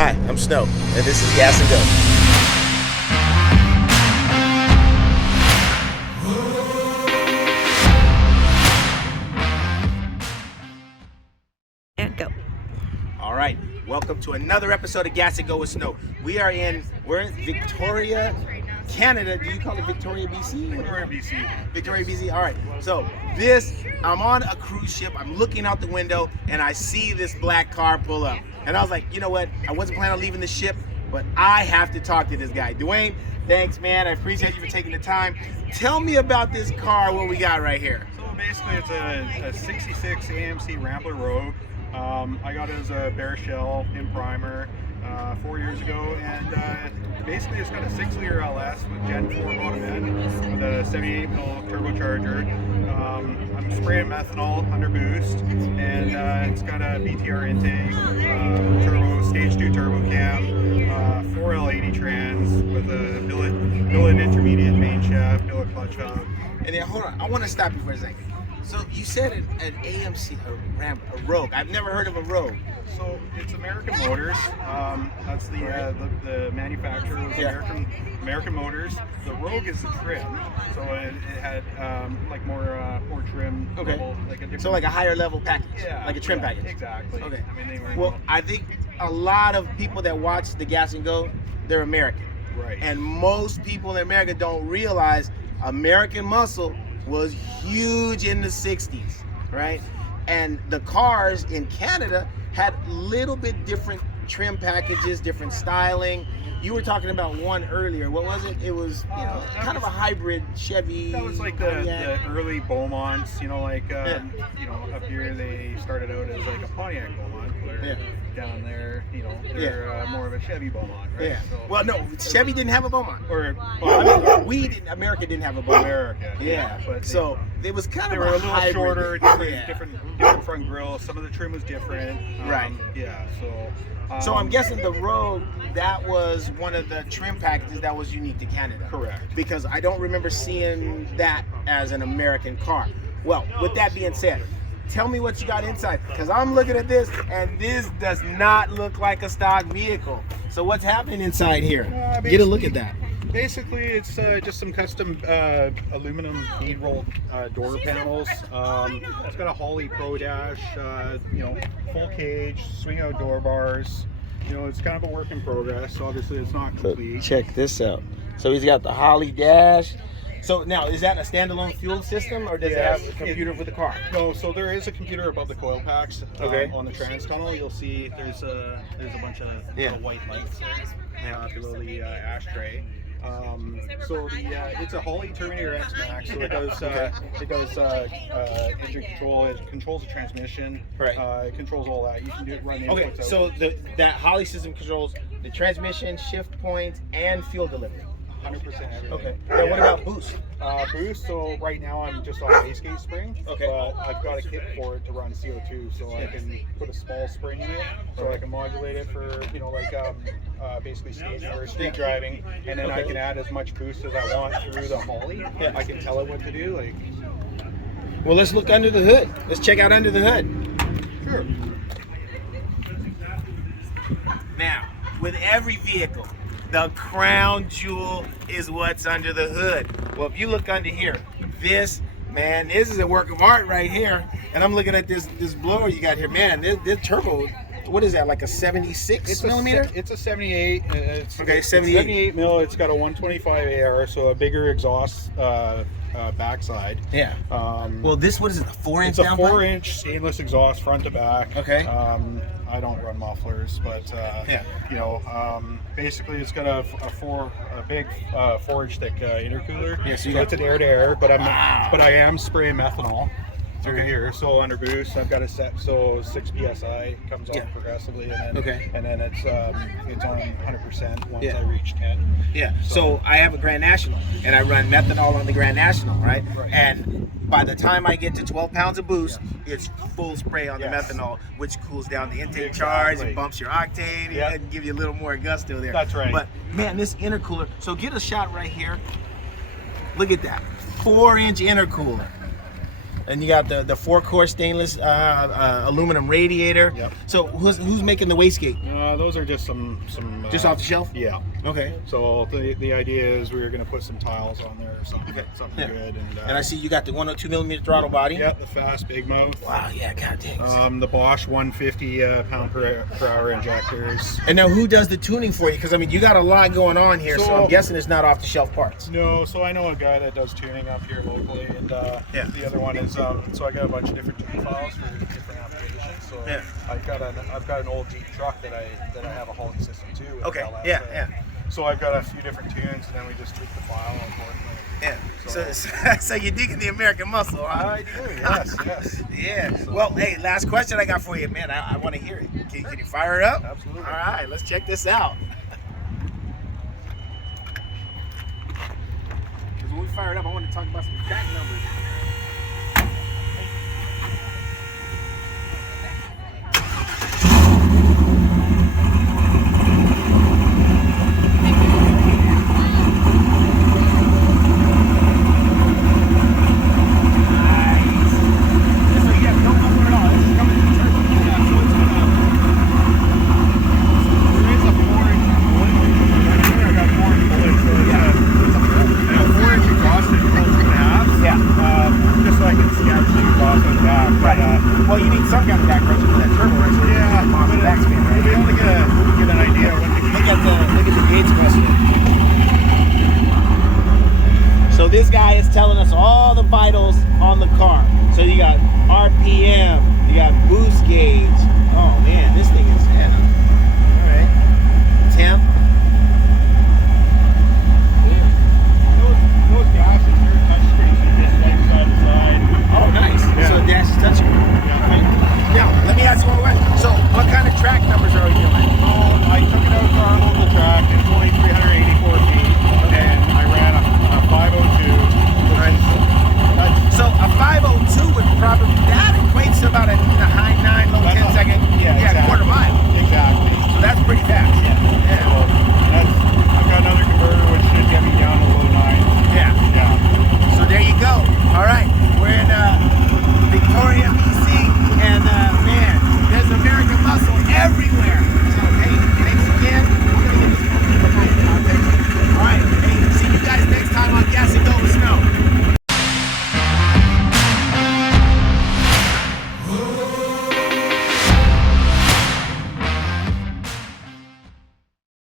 Hi, I'm Snow, and this is Gas and Go. And go. All right, welcome to another episode of Gas and Go with Snow. We're in Victoria, Canada. Do you call it Victoria, BC? Victoria, BC. Victoria, BC. All right. So I'm on a cruise ship. I'm looking out the window, and I see this black car pull up. And I was like, you know what? I wasn't planning on leaving the ship, but I have to talk to this guy. Dewayne, thanks, man. I appreciate you for taking the time. Tell me about this car, what we got right here. So basically, it's a 66 AMC Rambler Rouge. I got it as a bare shell in primer 4 years ago, and basically it's got a 6-liter LS with Gen 4 bottom end with a 78 mil turbocharger. I'm spraying methanol under boost, and it's got a BTR intake, stage 2 turbo cam, 4L80 trans with a billet intermediate main shaft, billet clutch valve. And then hold on, I want to stop you for a second. So you said an AMC, a Rouge. I've never heard of a Rouge. So it's American Motors. That's the manufacturer was American Motors. The Rouge is the trim, so it had like more trim. Okay. Level, like a different. So like a higher level package. Yeah. Like a trim package. Exactly. Okay. I mean, they were. Well, I think a lot of people that watch the Gas and Go, they're American. Right. And most people in America don't realize American muscle was huge in the 60s, right? And the cars in Canada had a little bit different trim packages, different styling. You were talking about one earlier. What was it? It was, kind of a hybrid Chevy. That was like the early Beaumonts, up here they started out as like a Pontiac Beaumont, where down there, they're more of a Chevy Beaumont, right? Yeah. So, Well, no, Chevy didn't have a Beaumont. America didn't have a Beaumont. America. Yeah. But So it was kind they of were a little hybrid. shorter, Yeah. different front grille. Some of the trim was different. Right. Yeah. So I'm guessing the Rouge, that was one of the trim packages that was unique to Canada. Correct. Because I don't remember seeing that as an American car. Well, with that being said, tell me what you got inside, because I'm looking at this and this does not look like a stock vehicle. So what's happening inside here? Get a look at that. Basically, it's just some custom aluminum bead rolled door panels. It's got a Holley Pro Dash, full cage, swing out door bars. It's kind of a work in progress. Obviously, it's not complete. Check this out. So he's got the Holley Dash. So now, is that a standalone fuel system, or does it have a computer with the car? No, so there is a computer above the coil packs. On the trans tunnel, you'll see there's a bunch of white lights below the ashtray. It's a Holley Terminator X Max, so it does engine control. It controls the transmission. Right. It controls all that. You can run inputs. Okay, so that Holley system controls the transmission, shift points, and fuel delivery. 100% everything. Okay. Now, what about boost? Boost. So right now I'm just on wastegate spring. Okay. But I've got a kit for it to run CO2, so I can put a small spring in it, so I can modulate it for basically street driving, and then I can add as much boost as I want through the Holley. Yeah. I can tell it what to do. Well, let's look under the hood. Let's check out under the hood. Sure. Now, with every vehicle, the crown jewel is what's under the hood. Well, if you look under here, this is a work of art right here. And I'm looking at this blower you got here. Man, this turbo, what is that, like a 76 millimeter? It's a 78. It's 78 mil. It's got a 125 AR, so a bigger exhaust backside. Yeah. Well, what is it, a 4-inch It's a downpipe? 4-inch stainless exhaust front to back. Okay. I don't run mufflers, but basically it's got a big 4-inch thick intercooler. Yeah, so it's an air-to-air, but I am spraying methanol through here. So under boost, I've got it set so 6 psi comes on progressively, and then it's on 100% once I reach 10. Yeah. So I have a Grand National, and I run methanol on the Grand National, right? And by the time I get to 12 pounds of boost, it's full spray on the methanol, which cools down the intake charge and bumps your octane and give you a little more gusto there. That's right. But man, this intercooler, so get a shot right here. Look at that, 4-inch intercooler. And you got the 4-core stainless aluminum radiator. Yep. So who's making the wastegate? Those are just some Just off the shelf? Yeah. Okay. So the idea is we were going to put some tiles on there or something, something good. And I see you got the 102 millimeter throttle body. Yeah, the fast big mouth. Wow, yeah, god dang. The Bosch 150 pound per hour injectors. And now who does the tuning for you? Because I mean, you got a lot going on here, so I'm guessing it's not off the shelf parts. No, so I know a guy that does tuning up here locally, and the other one is so I got a bunch of different tuning files for different applications. So I've got an old Jeep truck that I have a hauling system too. With Okay. LS, Yeah. So I've got a few different tunes, and then we just tweak the file accordingly. Yeah. So you're digging the American muscle, huh? I do. Yes. Yeah. So, well, hey, last question I got for you, man. I want to hear it. Can you fire it up? Absolutely. All right, let's check this out. Because when we fire it up, I want to talk about some track numbers. Well, you need some kind of back pressure for that turbo, right? So backspin, right? You'll be able to get an idea when you look at the gates question. So this guy is telling us all the vitals on the car. So you got RPM, you got boost gauge. Oh man, this thing is